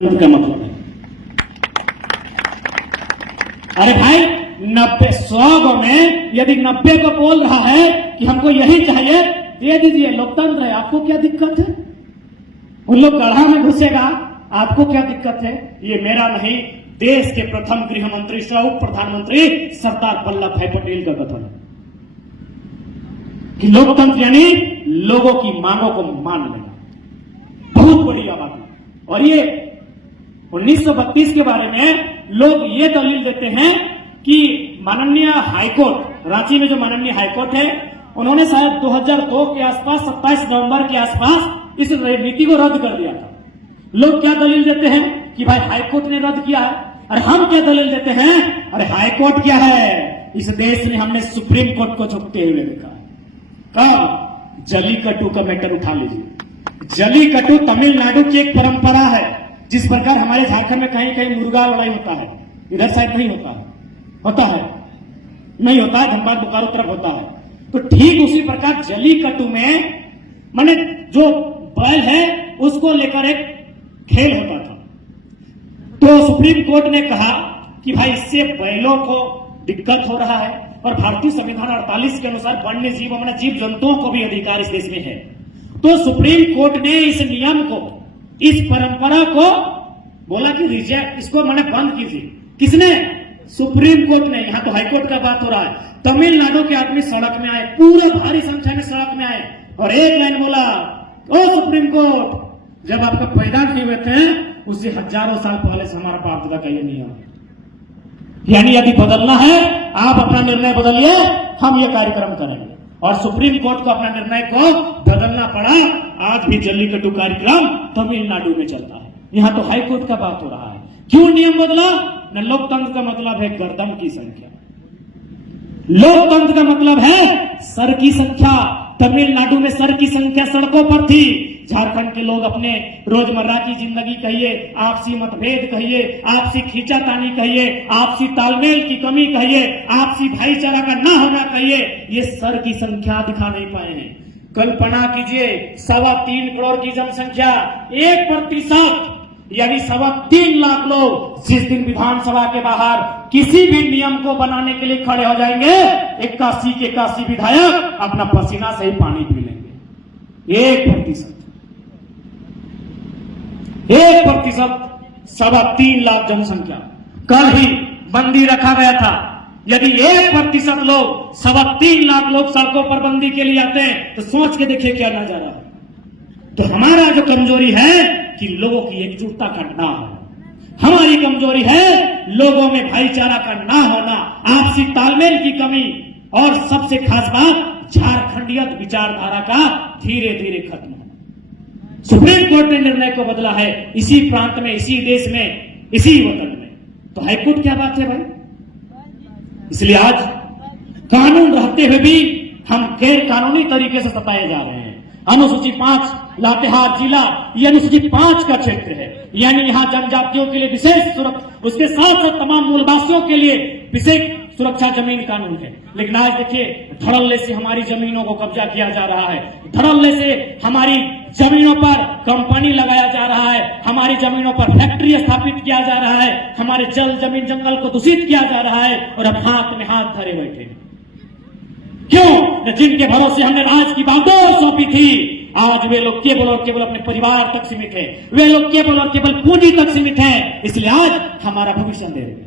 का मतलब है। अरे भाई 100 में यदि 90 को बोल रहा है कि हमको यही चाहिए, दे दीजिए, लोकतंत्र है, आपको क्या दिक्कत है? उन लोग गढ़ा में घुसेगा, आपको क्या दिक्कत है? ये मेरा नहीं, देश के प्रथम गृह मंत्री सह उप प्रधानमंत्री सरदार वल्लभ भाई पटेल का कथन है कि लोकतंत्र यानी लोगों की मांगों को मान लेना। बहुत बड़ी आबादी। और ये 1932 के बारे में लोग ये दलील देते हैं कि माननीय हाईकोर्ट, रांची में जो माननीय हाईकोर्ट है, उन्होंने शायद 2002 के आसपास 27 नवंबर के आसपास इस नीति को रद्द कर दिया था। लोग क्या दलील देते हैं कि भाई हाईकोर्ट ने रद्द किया है, और हम क्या दलील देते हैं, अरे हाईकोर्ट क्या है, इस देश में हमने सुप्रीम कोर्ट को झुकते हुए देखा। कब? जलीकट्टू का मैटर उठा लीजिए। जलीकट्टू तमिलनाडु की एक परंपरा है। जिस प्रकार हमारे झारखंड में कहीं कहीं मुर्गा लड़ाई होता है, इधर साइड नहीं होता है, होता है नहीं होता है, धनबाद बोकारो तरफ होता है। तो ठीक उसी प्रकार जलीकट्टू में माने जो बैल है उसको लेकर एक खेल होता था। तो सुप्रीम कोर्ट ने कहा कि भाई इससे बैलों को दिक्कत हो रहा है, और भारतीय संविधान 48 के अनुसार वन्य जीव माने जीव जंतुओं को भी अधिकार इस देश में है। तो सुप्रीम कोर्ट ने इस नियम को, इस परंपरा को बोला कि रिजेक्ट, इसको मैंने बंद कीजिए। किसने? सुप्रीम कोर्ट ने। यहां तो हाईकोर्ट का बात हो रहा है। तमिलनाडु के आदमी सड़क में आए, पूरे भारी संख्या में सड़क में आए, और एक लाइन बोला, ओ सुप्रीम कोर्ट, जब आपका पैदा किए हुए थे उससे हजारों साल पहले से हमारा बाप दादा का ये नियम, यानी यदि बदलना है आप अपना निर्णय बदलिए, हम ये कार्यक्रम करेंगे। और सुप्रीम कोर्ट को अपना निर्णय को बदलना पड़ा। आज भी जल्लीकट्टू कार्यक्रम तमिलनाडु में चलता है। यहां तो हाई कोर्ट का बात हो रहा है। क्यों नियम बदला? न लोकतंत्र का मतलब है गर्दन की संख्या, लोकतंत्र का मतलब है सर की संख्या। तमिलनाडु में सर की संख्या सड़कों पर थी। झारखंड के लोग अपने रोजमर्रा की जिंदगी कहिए, आपसी मतभेद कहिए, आपसी खींचातानी कहिए, आपसी तालमेल की कमी कहिए, आपसी भाईचारा का ना होना कहिए, ये सर की संख्या दिखा नहीं पाए हैं। कल्पना कीजिए, 3.25 करोड़ की जनसंख्या, 1% यानी 3.25 लाख लोग जिस दिन विधानसभा के बाहर किसी भी नियम को बनाने के लिए खड़े हो जाएंगे, 81 के 81 विधायक अपना पसीना से ही पानी पी लेंगे। 1%, 3.25 लाख जनसंख्या। कल ही बंदी रखा गया था। यदि 1% लोग, 3.25 लाख लोग सड़कों पर बंदी के लिए आते हैं, तो सोच के देखिए क्या नजारा है। तो हमारा जो कमजोरी है कि लोगों की एकजुटता का ना होना, हमारी कमजोरी है लोगों में भाईचारा का ना होना, आपसी तालमेल की कमी, और सबसे खास बात झारखंडियत विचारधारा का धीरे धीरे खत्म होना। सुप्रीम कोर्ट ने निर्णय को बदला है इसी प्रांत में, इसी देश में, इसी वतन में। तो हाईकोर्ट क्या बात है भाई? इसलिए आज कानून रहते हुए भी हम गैर कानूनी तरीके से सताए जा रहे हैं। अनुसूची 5 लातेहार जिला ये अनुसूची 5 का क्षेत्र है, यानी यहाँ जनजातियों के लिए विशेष सुरक्षा, उसके साथ साथ तमाम मूलवासियों के लिए विशेष सुरक्षा जमीन कानून है। लेकिन आज देखिए, धड़ल्ले से हमारी जमीनों को कब्जा किया जा रहा है, धड़ल्ले से हमारी जमीनों पर कंपनी लगाया जा रहा है, हमारी जमीनों पर फैक्ट्री स्थापित किया जा रहा है, हमारे जल जमीन जंगल को दूषित किया जा रहा है, और अब हाथ में हाथ धरे बैठे हैं। क्यों? जिनके भरोसे हमने राज की बागडोर सौंपी थी, आज वे लोग केवल और केवल अपने परिवार तक सीमित है, वे लोग केवल और केवल पूंजी तक सीमित है। इसलिए आज हमारा भविष्य अंधेरे में।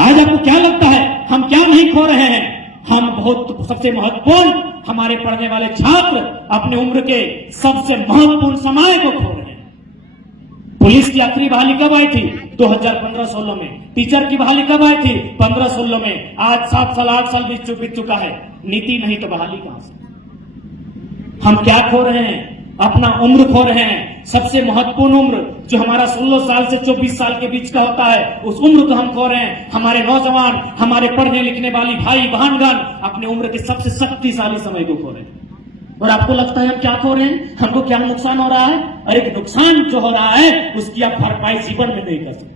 आज आपको क्या लगता है हम क्या नहीं खो रहे हैं? हम बहुत सबसे महत्वपूर्ण, हमारे पढ़ने वाले छात्र अपने उम्र के सबसे महत्वपूर्ण समय को खो रहे हैं। पुलिस की आखिरी बहाली कब आई थी? 2015-16 में। टीचर की बहाली कब आई थी? 15-16 में। आज 7 साल 8 साल बीत चुका है। नीति नहीं तो बहाली कहां से? हम क्या खो रहे हैं? अपना उम्र खो रहे हैं। सबसे महत्वपूर्ण उम्र जो हमारा 16 साल से 24 साल के बीच का होता है, उस उम्र को हम खो रहे हैं। हमारे नौजवान, हमारे पढ़ने लिखने वाली भाई बहनगण अपने उम्र के सबसे शक्तिशाली समय को खो रहे हैं। और आपको लगता है हम क्या खो रहे हैं? हमको क्या नुकसान हो रहा है? अरे नुकसान जो हो रहा है उसकी आप भरपाई जीवन में नहीं कर सकते।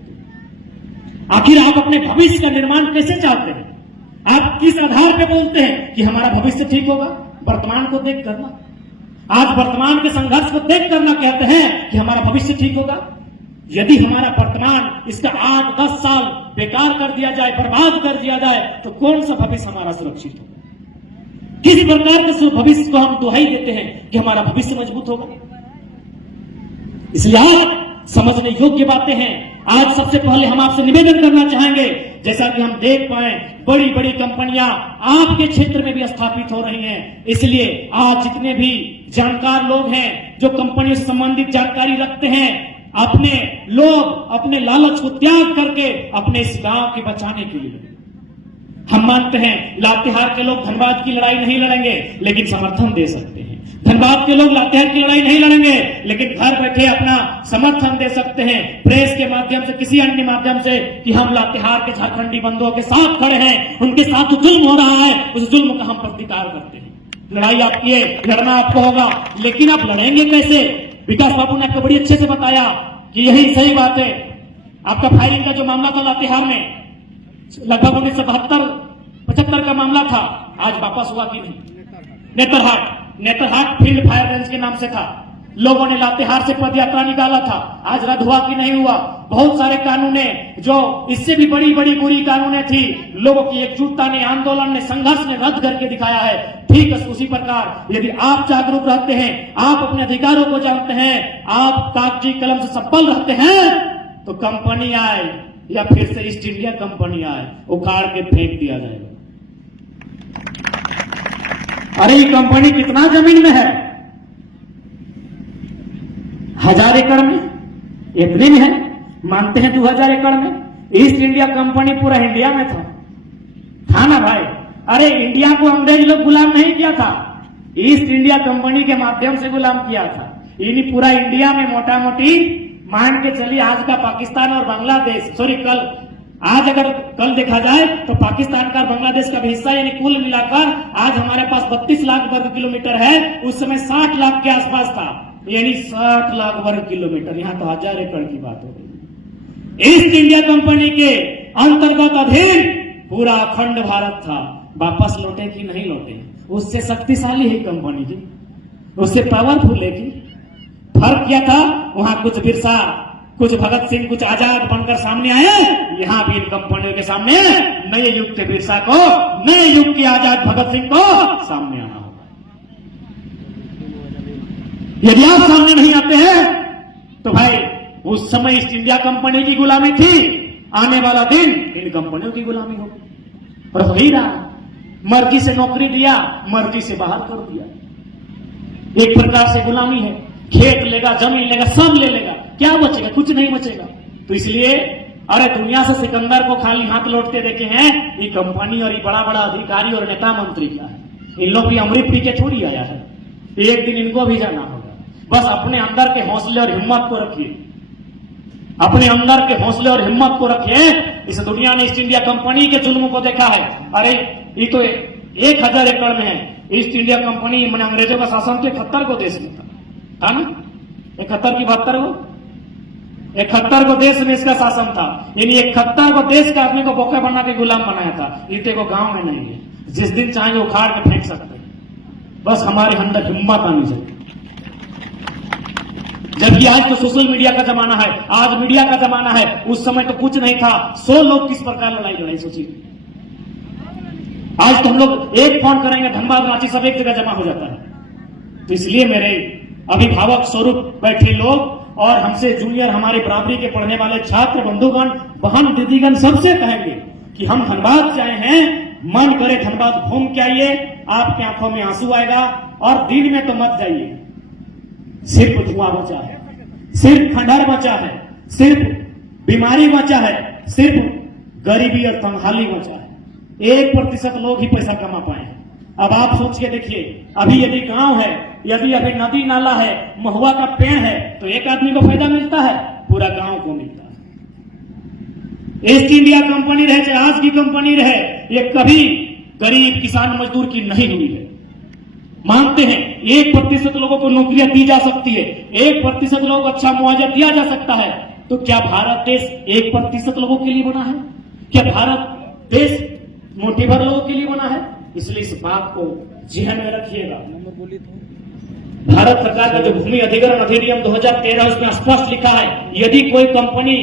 आखिर आप अपने भविष्य का निर्माण कैसे चाहते हैं? आप किस आधार पर बोलते हैं कि हमारा भविष्य ठीक होगा? वर्तमान को देख करना। आज वर्तमान के संघर्ष को देख कर ना कहते हैं कि हमारा भविष्य ठीक होगा। यदि हमारा वर्तमान इसका 8-10 साल बेकार कर दिया जाए, बर्बाद कर दिया जाए, तो कौन सा भविष्य हमारा सुरक्षित होगा? किस प्रकार के भविष्य को हम दुहाई देते हैं कि हमारा भविष्य मजबूत होगा? इसलिए आज समझने योग्य बातें हैं। आज सबसे पहले हम आपसे निवेदन करना चाहेंगे, जैसा कि हम देख पाए बड़ी बड़ी कंपनियां आपके क्षेत्र में भी स्थापित हो रही हैं। इसलिए आज जितने भी जानकार लोग हैं जो कंपनियों से संबंधित जानकारी रखते हैं, अपने लोग अपने लालच को त्याग करके अपने इस गांव के बचाने के लिए, हम मानते हैं लातेहार के लोग धनबाद की लड़ाई नहीं लड़ेंगे लेकिन समर्थन दे सकते हैं। धनबाद के लोग लातेहार की लड़ाई नहीं लड़ेंगे लेकिन घर बैठे अपना समर्थन दे सकते हैं प्रेस के माध्यम से, किसी अन्य माध्यम से, कि हम लातेहार के झारखंडी बंधुओं के साथ खड़े हैं, उनके साथ जो जुल्म हो रहा है उस जुल्म का हम प्रतिकार करते हैं। लड़ाई आपकी है, लड़ना आपको होगा, लेकिन आप लड़ेंगे कैसे? विकास बाबू ने आपको बड़ी अच्छे से बताया कि यही सही बात है। आपका फायरिंग का जो मामला था लातेहार में, लगभग 1972-75 का मामला था, आज वापस हुआ कि नहीं? नेतरहाट फील्ड फायर रेंज के नाम से था, लोगों ने लातेहार से पदयात्रा निकाला था, आज रद्द हुआ कि नहीं हुआ? बहुत सारे कानूनें जो इससे भी बड़ी बड़ी बुरी कानूनें थी, लोगों की एकजुटता ने, आंदोलन ने, संघर्ष ने रद्द करके दिखाया है। ठीक है, उसी प्रकार यदि आप जागरूक रहते हैं, आप अपने अधिकारों को जानते हैं, आप कागजी कलम से सफल रहते हैं, तो कंपनी आए या फिर से ईस्ट इंडिया कंपनी आए, उखाड़ के फेंक दिया जाएगा। अरे ये कंपनी कितना जमीन में है? 1000 एकड़ में, इतने में है, मानते हैं 2000 एकड़ में। ईस्ट इंडिया कंपनी पूरा इंडिया में था ना भाई? अरे इंडिया को अंग्रेज लोग गुलाम नहीं किया था, ईस्ट इंडिया कंपनी के माध्यम से गुलाम किया था। इन्हीं पूरा इंडिया में मोटा मोटी मान के चलिए आज का पाकिस्तान और बांग्लादेश, आज अगर कल देखा जाए तो पाकिस्तान का और बांग्लादेश का भी हिस्सा, यानी कुल मिलाकर आज हमारे पास 32 लाख वर्ग किलोमीटर है। उस समय 60 लाख के आसपास था, यानी 60 लाख वर्ग किलोमीटर। यहाँ तो 1000 एकड़ की बात हो रही। ईस्ट इंडिया कंपनी के अंतर्गत अधीन पूरा अखंड भारत था। वापस लौटे कि नहीं लौटे? उससे शक्तिशाली है कंपनी जी, उससे पावरफुल है कि फर्क क्या था? वहां कुछ बिरसा, कुछ भगत सिंह, कुछ आजाद बनकर सामने आए। यहां भी इन कंपनियों के सामने नए युग के बिरसा को, नए युग के आजाद भगत सिंह को सामने आना होगा। यदि आप सामने नहीं आते हैं तो भाई उस समय ईस्ट इंडिया कंपनी की गुलामी थी, आने वाला दिन इन कंपनियों की गुलामी होगी। और वही रहा, मर्जी से नौकरी दिया, मर्जी से बाहर कर दिया। एक प्रकार से गुलामी है। खेत लेगा, जमीन लेगा, सब ले लेगा, क्या बचेगा? कुछ नहीं बचेगा। तो इसलिए अरे दुनिया से सिकंदर को खाली हाथ लौटते देखे हैं, ये कंपनी और ये बड़ा बड़ा अधिकारी और नेता मंत्री क्या है? इन लोग भी अमृत पी के थोड़ी आया है, एक दिन इनको भी जाना होगा। बस अपने अंदर के हौसले और हिम्मत को रखिए, अपने अंदर के हौसले और हिम्मत को रखिए। इस दुनिया ने ईस्ट इंडिया कंपनी के जुल्म को देखा है। अरे ये तो 1000 एकड़ में है। ईस्ट इंडिया कंपनी मैंने अंग्रेजों का शासन तो 71 को देश में था ना, 71 की 72 को, 71 को देश में इसका शासन था। यानी 71 को देश का आदमी को बोका बना के गुलाम बनाया था। ईटे को गांव में नहीं है, जिस दिन चाहेंगे उखाड़ के फेंक सकते हैं। बस हमारे अंदर हिम्मत आनी चाहिए। जबकि आज तो सोशल मीडिया का जमाना है, आज मीडिया का जमाना है। उस समय तो कुछ नहीं था। 100 लोग किस प्रकार लड़ाई लड़ाई सोचिए। आज तो हम लोग एक फोन करेंगे, धनबाद रांची सब एक जगह जमा हो जाता है। तो इसलिए मेरे अभिभावक स्वरूप बैठे लोग और हमसे जूनियर, हमारे बराबरी के पढ़ने वाले छात्र बंधुगण, बहन दीदीगण सबसे कहेंगे कि हम धनबाद से आए हैं, मन करे धनबाद घूम के आइए, आपकी आंखों में आंसू आएगा। और दिन में तो मत जाइए, सिर्फ धुआं बचा है, सिर्फ खंडहर बचा है, सिर्फ बीमारी बचा है, सिर्फ गरीबी और तंगहाली बचा है। 1% लोग ही पैसा कमा पाए। अब आप सोच के देखिए, अभी यदि गांव है, यदि अभी नदी नाला है, महुआ का पेड़ है, तो एक आदमी को फायदा मिलता है, पूरा गांव को मिलता है। ईस्ट इंडिया कंपनी रहे चाहे आज की कंपनी रहे, ये कभी गरीब किसान मजदूर की नहीं हुई है। मानते हैं 1% लोगों को नौकरियां दी जा सकती है, 1% लोगों को अच्छा मुआवजा दिया जा सकता है। तो क्या भारत देश 1% लोगों के लिए बना है? क्या भारत देश मुट्ठी भर लोगों के लिए बना है? इसलिए इस बात को जहन में रखिएगा। भारत सरकार का जो भूमि अधिग्रहण अधिनियम 2013 उसमें स्पष्ट लिखा है, यदि कोई कंपनी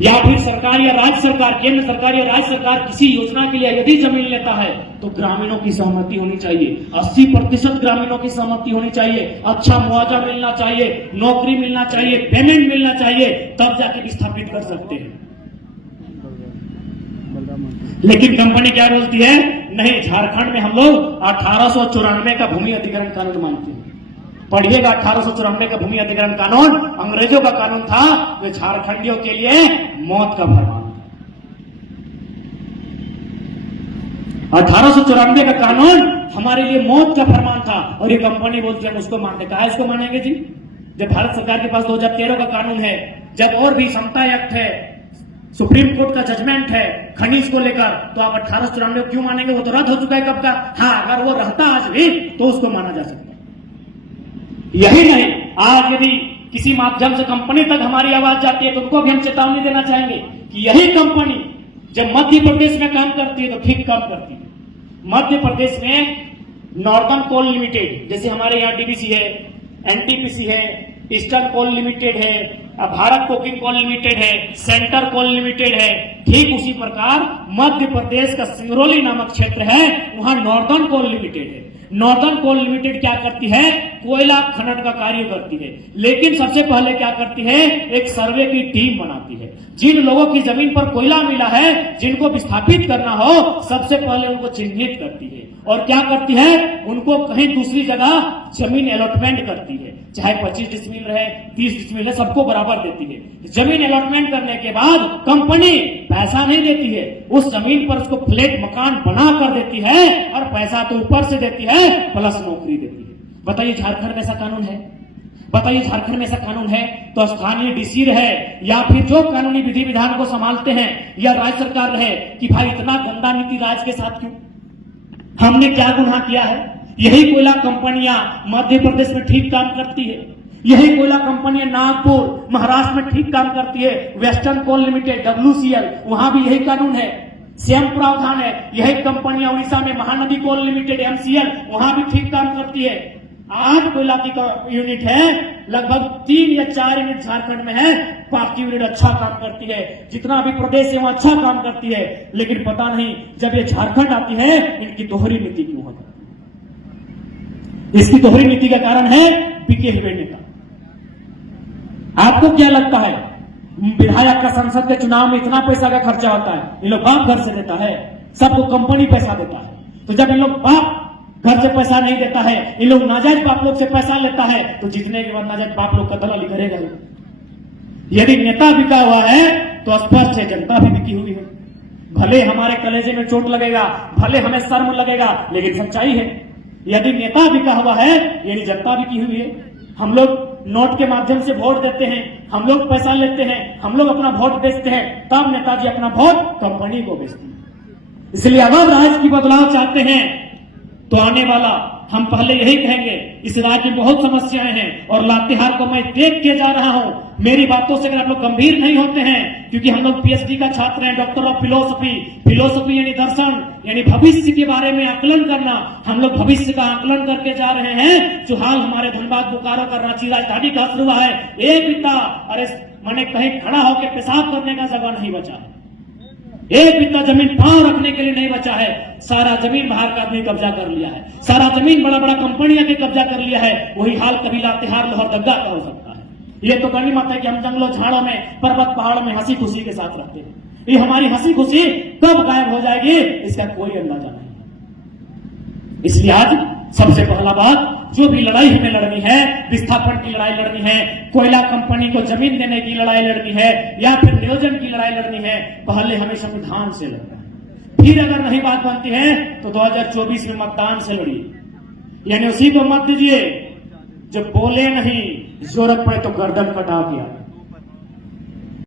या फिर सरकार या राज्य सरकार, केंद्र सरकार या राज्य सरकार किसी योजना के लिए यदि जमीन लेता है तो ग्रामीणों की सहमति होनी चाहिए, 80% ग्रामीणों की सहमति होनी चाहिए, अच्छा मुआवजा मिलना चाहिए, नौकरी मिलना चाहिए, पेमेंट मिलना चाहिए, तब जाके विस्थापित कर सकते हैं। लेकिन कंपनी क्या बोलती है, नहीं, झारखंड में हम लोग 1894 का भूमि अधिग्रहण कानून मानते हैं। पढ़िएगा, 1894 का भूमि अधिग्रहण कानून अंग्रेजों का कानून था, जो झारखंडियों के लिए मौत का फरमान था। 1894 का कानून हमारे लिए मौत का फरमान था, और ये कंपनी बोलती है हम उसको मानते। कहा इसको मानेंगे जी? जब भारत सरकार के पास 2013 का कानून है, जब और भी समता एक्ट है, सुप्रीम कोर्ट का जजमेंट है खनिज को लेकर, तो आप 1894 क्यों मानेंगे? वो तो रद्द हो चुका है कब का। हाँ, अगर वो रहता आज भी तो उसको माना जा सकता। यही नहीं, आज यदि किसी माध्यम से कंपनी तक हमारी आवाज जाती है तो उनको भी हम चेतावनी देना चाहेंगे कि यही कंपनी जब मध्य प्रदेश में काम करती है तो ठीक काम करती है। मध्य प्रदेश में नॉर्दर्न कोल लिमिटेड, जैसे हमारे यहाँ डीवीसी है, एनटीपीसी है, ईस्टर्न कोल लिमिटेड है, भारत कोकिंग कोल लिमिटेड है, सेंटर कोल लिमिटेड है, ठीक उसी प्रकार मध्य प्रदेश का सिंगरौली नामक क्षेत्र है, वहां नॉर्दर्न कोल लिमिटेड है। नॉर्दर्न कोल लिमिटेड क्या करती है? कोयला खनन का कार्य करती है, लेकिन सबसे पहले क्या करती है? एक सर्वे की टीम बनाती है। जिन लोगों की जमीन पर कोयला मिला है, जिनको विस्थापित करना हो, सबसे पहले उनको चिन्हित करती है, और क्या करती है? उनको कहीं दूसरी जगह जमीन अलॉटमेंट करती है, चाहे 25 डिसमिल रहे, 30 डिसमिल है, सबको बराबर देती है। जमीन अलॉटमेंट करने के बाद कंपनी पैसा नहीं देती है, उस जमीन पर उसको फ्लैट मकान बना कर देती है, और पैसा तो ऊपर से देती है प्लस नौकरी देती है। बताइए झारखंड में ऐसा कानून है? बताइए झारखंड में ऐसा कानून है? तो स्थानीय डीसी रहे या फिर जो कानूनी विधि विधान को संभालते हैं, या राज्य सरकार रहे, कि भाई इतना गंदा नीति राज्य के साथ क्यों? हमने क्या गुनाह किया है? यही कोयला कंपनियां मध्य प्रदेश में ठीक काम करती है, यही कोयला कंपनियां नागपुर महाराष्ट्र में ठीक काम करती है, वेस्टर्न कोल लिमिटेड WCL, वहां भी यही कानून है, सेम प्रावधान है। यही कंपनियां उड़ीसा में महानदी कोल लिमिटेड MCL, वहां भी ठीक काम करती है। 8 कोयला की यूनिट है, लगभग 3 या 4 यूनिट झारखंड में है, बाकी यूनिट अच्छा काम करती है। जितना भी प्रदेश है वहां अच्छा काम करती है, लेकिन पता नहीं जब ये झारखंड आती है इनकी दोहरी नीति क्यों होती है? इसकी दोहरी नीति का कारण है बिके हुए नेता। आपको क्या लगता है विधायक का संसद के चुनाव में इतना पैसा का खर्चा होता है? इन लोग बाप घर से देता है, सबको कंपनी पैसा देता है। तो जब इन लोग बाप घर से पैसा नहीं देता है, इन लोग नाजायज बाप लोग से पैसा लेता है, तो जीतने के बाद नाजायज बाप लोग का दलाली करेगा। यदि नेता बिका हुआ है तो स्पष्ट है जनता भी बिकी हुई है। भले हमारे कलेजे में चोट लगेगा, भले हमें शर्म लगेगा, लेकिन सच्चाई है। यदि नेता बिका हुआ है यानी जनता बिकी हुई है। हम लोग नोट के माध्यम से वोट देते हैं, हम लोग पैसा लेते हैं, हम लोग अपना वोट बेचते हैं, तब नेताजी अपना वोट कंपनी को बेचते हैं। इसलिए अगर राज्य की बदलाव चाहते हैं तो आने वाला हम पहले यही कहेंगे, इस राज्य में बहुत समस्याएं हैं, और लातेहार को मैं देख के जा रहा हूं। मेरी बातों से अगर आप लोग गंभीर नहीं होते हैं, क्योंकि हम लोग PhD का छात्र हैं, डॉक्टर ऑफ फिलोसफी यानी दर्शन, यानी भविष्य के बारे में आकलन करना, हम लोग भविष्य का आकलन करके जा रहे हैं। जो हाल हमारे धनबाद बोकारो का रांची राजधानी का असर हुआ है, एक बिता अरे मैंने कहीं खड़ा होकर पेशाब करने का जगह नहीं बचा, एक बित्ता जमीन पांव रखने के लिए नहीं बचा है। सारा जमीन बाहर का आदमी कब्जा कर लिया है, सारा जमीन बड़ा बड़ा कंपनियां के कब्जा कर लिया है। वही हाल कभी लातेहार लोहरदगा का हो सकता है। ये तो गनीमत है कि हम जंगलों झाड़ों में, पर्वत पहाड़ों में हंसी खुशी के साथ रहते हैं। ये हमारी हंसी खुशी कब गायब हो जाएगी इसका कोई अंदाजा नहीं। इसलिए आज सबसे पहला बात, जो भी लड़ाई हमें लड़नी है, विस्थापन की लड़ाई लड़नी है, कोयला कंपनी को जमीन देने की लड़ाई लड़नी है, या फिर नियोजन की लड़ाई लड़नी है, पहले हमें संविधान से लड़ना है। फिर अगर नहीं बात बनती है तो 2024 में मतदान से लड़िए, यानी उसी को मत दीजिए जो बोले नहीं, जरूरत पड़े तो गर्दन कटा दिया।